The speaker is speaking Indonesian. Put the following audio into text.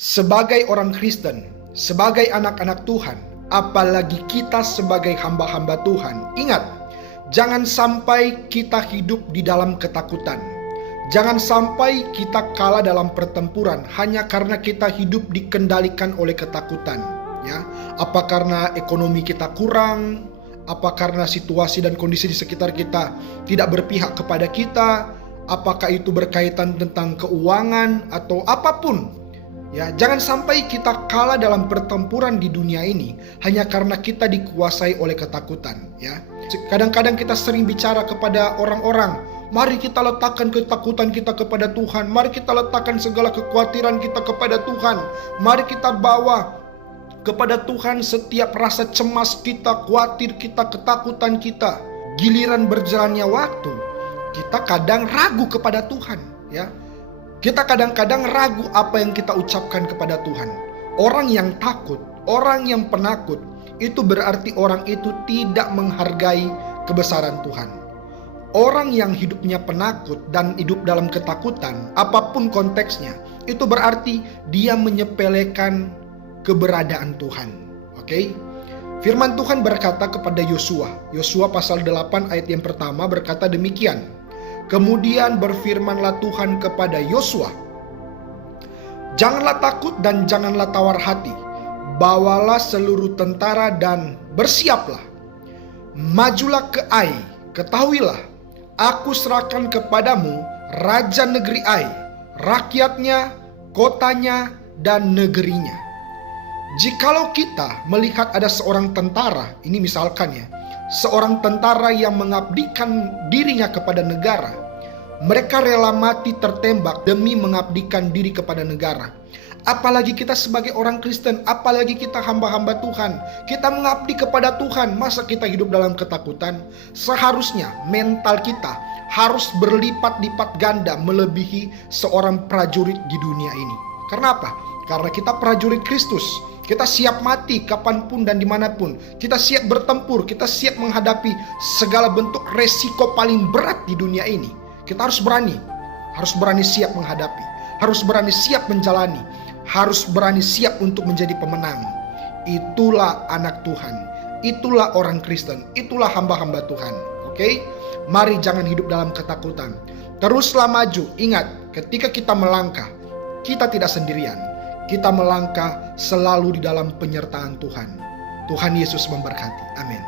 Sebagai orang Kristen, sebagai anak-anak Tuhan, apalagi kita sebagai hamba-hamba Tuhan, ingat, jangan sampai kita hidup di dalam ketakutan. Jangan sampai kita kalah dalam pertempuran hanya karena kita hidup dikendalikan oleh ketakutan. Ya, apa karena ekonomi kita kurang? Apa karena situasi dan kondisi di sekitar kita tidak berpihak kepada kita? Apakah itu berkaitan tentang keuangan atau apapun? Ya, jangan sampai kita kalah dalam pertempuran di dunia ini hanya karena kita dikuasai oleh ketakutan. Ya, kadang-kadang kita sering bicara kepada orang-orang, mari kita letakkan ketakutan kita kepada Tuhan, mari kita letakkan segala kekhawatiran kita kepada Tuhan, mari kita bawa kepada Tuhan setiap rasa cemas kita, khawatir kita, ketakutan kita. Giliran berjalannya waktu, kita kadang ragu kepada Tuhan. Ya, kita kadang-kadang ragu apa yang kita ucapkan kepada Tuhan. Orang yang takut, orang yang penakut, itu berarti orang itu tidak menghargai kebesaran Tuhan. Orang yang hidupnya penakut dan hidup dalam ketakutan, apapun konteksnya, itu berarti dia menyepelekan keberadaan Tuhan. Oke? Firman Tuhan berkata kepada Yosua. Yosua pasal 8 ayat yang pertama berkata demikian. Kemudian berfirmanlah Tuhan kepada Yosua, janganlah takut dan janganlah tawar hati. Bawalah seluruh tentara dan bersiaplah. Majulah ke Ai. Ketahuilah, aku serahkan kepadamu raja negeri Ai, rakyatnya, kotanya, dan negerinya. Jikalau kita melihat ada seorang tentara, ini misalkan ya, seorang tentara yang mengabdikan dirinya kepada negara, mereka rela mati tertembak demi mengabdikan diri kepada negara. Apalagi kita sebagai orang Kristen, apalagi kita hamba-hamba Tuhan, kita mengabdi kepada Tuhan, masa kita hidup dalam ketakutan? Seharusnya mental kita harus berlipat-lipat ganda melebihi seorang prajurit di dunia ini. Karena apa? Karena kita prajurit Kristus. Kita siap mati kapanpun dan dimanapun. Kita siap bertempur. Kita siap menghadapi segala bentuk resiko paling berat di dunia ini. Kita harus berani. Harus berani siap menghadapi. Harus berani siap menjalani. Harus berani siap untuk menjadi pemenang. Itulah anak Tuhan. Itulah orang Kristen. Itulah hamba-hamba Tuhan. Oke? Mari jangan hidup dalam ketakutan. Teruslah maju. Ingat, ketika kita melangkah, kita tidak sendirian. Kita melangkah selalu di dalam penyertaan Tuhan. Tuhan Yesus memberkati. Amin.